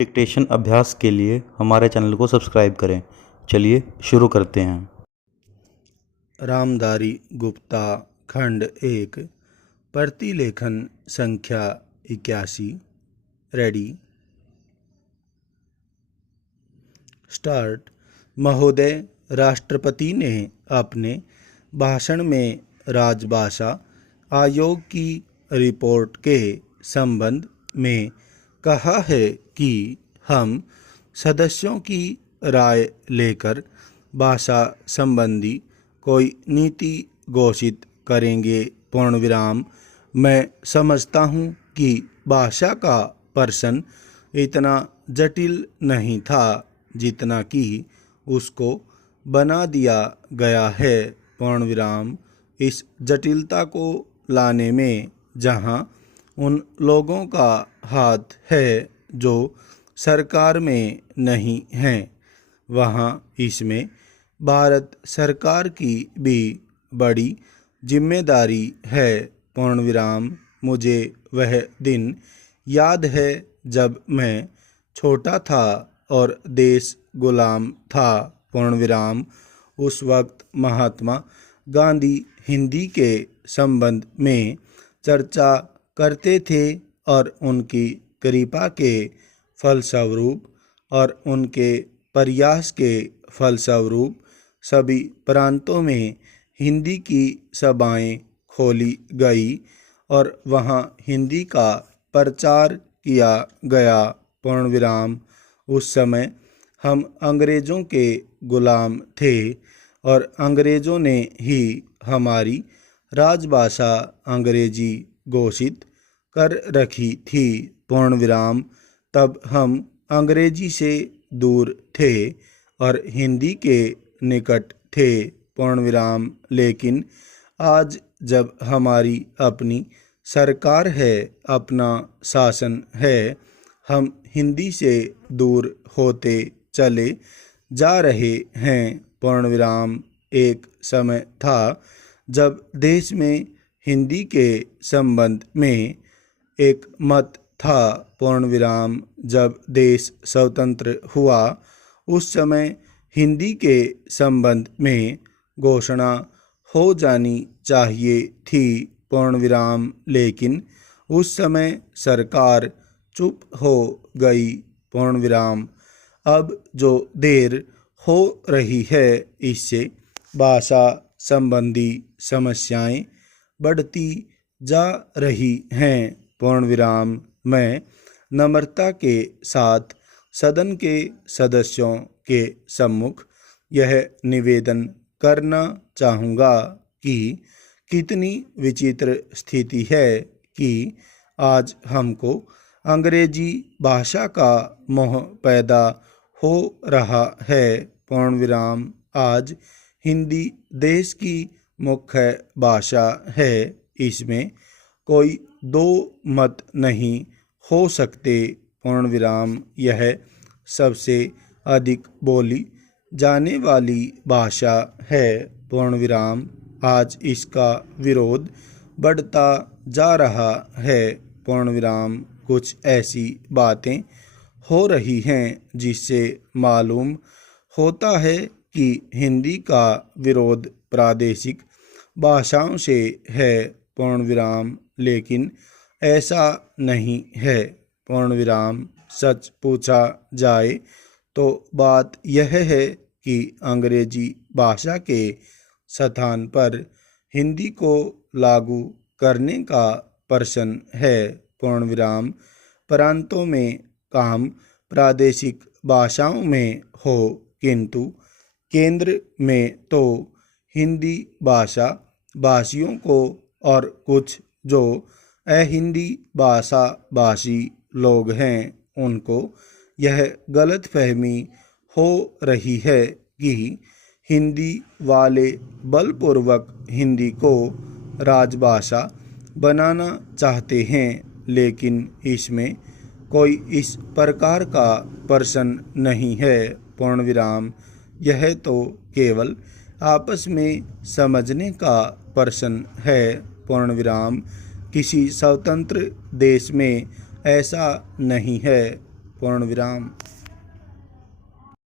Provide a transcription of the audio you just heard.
Dictation अभ्यास के लिए हमारे चैनल को सब्सक्राइब करें। चलिए शुरू करते हैं। रामधारी गुप्ता खंड 1 प्रतिलेखन संख्या 81। Ready start. महोदय, राष्ट्रपति ने अपने भाषण में राजभाषा आयोग की रिपोर्ट के संबंध में कहा है कि हम सदस्यों की राय लेकर भाषा संबंधी कोई नीति घोषित करेंगे। पूर्णविराम। मैं समझता हूँ कि भाषा का प्रश्न इतना जटिल नहीं था जितना कि उसको बना दिया गया है। पूर्णविराम। इस जटिलता को लाने में जहाँ उन लोगों का हाथ है जो सरकार में नहीं हैं, वहाँ इसमें भारत सरकार की भी बड़ी जिम्मेदारी है। पूर्णविराम। मुझे वह दिन याद है जब मैं छोटा था और देश गुलाम था। पूर्णविराम। उस वक्त महात्मा गांधी हिंदी के संबंध में चर्चा करते थे और उनकी कृपा के फलस्वरूप और उनके प्रयास के फलस्वरूप सभी प्रांतों में हिंदी की सभाएं खोली गई और वहाँ हिंदी का प्रचार किया गया। पूर्णविराम। उस समय हम अंग्रेज़ों के गुलाम थे और अंग्रेज़ों ने ही हमारी राजभाषा अंग्रेजी घोषित कर रखी थी। पूर्णविराम। तब हम अंग्रेजी से दूर थे और हिंदी के निकट थे। पूर्णविराम। लेकिन आज जब हमारी अपनी सरकार है, अपना शासन है, हम हिंदी से दूर होते चले जा रहे हैं। पूर्णविराम। एक समय था जब देश में हिंदी के संबंध में एक मत था। पूर्णविराम। जब देश स्वतंत्र हुआ उस समय हिंदी के संबंध में घोषणा हो जानी चाहिए थी। पूर्णविराम। लेकिन उस समय सरकार चुप हो गई। पूर्णविराम। अब जो देर हो रही है इससे भाषा संबंधी समस्याएं बढ़ती जा रही हैं। पूर्णविराम। मैं नम्रता के साथ सदन के सदस्यों के सम्मुख यह निवेदन करना चाहूँगा कि कितनी विचित्र स्थिति है कि आज हमको अंग्रेजी भाषा का मोह पैदा हो रहा है। पूर्णविराम। आज हिंदी देश की मुख्य भाषा है, इसमें कोई दो मत नहीं हो सकते। पूर्णविराम। यह सबसे अधिक बोली जाने वाली भाषा है। पूर्णविराम। आज इसका विरोध बढ़ता जा रहा है। पूर्णविराम। कुछ ऐसी बातें हो रही हैं जिससे मालूम होता है कि हिंदी का विरोध प्रादेशिक भाषाओं से है। पूर्णविराम। लेकिन ऐसा नहीं है। पूर्णविराम। सच पूछा जाए तो बात यह है कि अंग्रेजी भाषा के स्थान पर हिंदी को लागू करने का प्रश्न है। पूर्णविराम। प्रांतों में काम प्रादेशिक भाषाओं में हो, किंतु केंद्र में तो हिंदी भाषा भाषियों को और कुछ जो अहिंदी भाषा भाषी लोग हैं उनको यह गलतफहमी हो रही है कि हिंदी वाले बलपूर्वक हिंदी को राजभाषा बनाना चाहते हैं। लेकिन इसमें कोई इस प्रकार का प्रश्न नहीं है। पूर्णविराम। यह तो केवल आपस में समझने का प्रश्न है। पूर्णविराम। किसी स्वतंत्र देश में ऐसा नहीं है। पूर्ण विराम।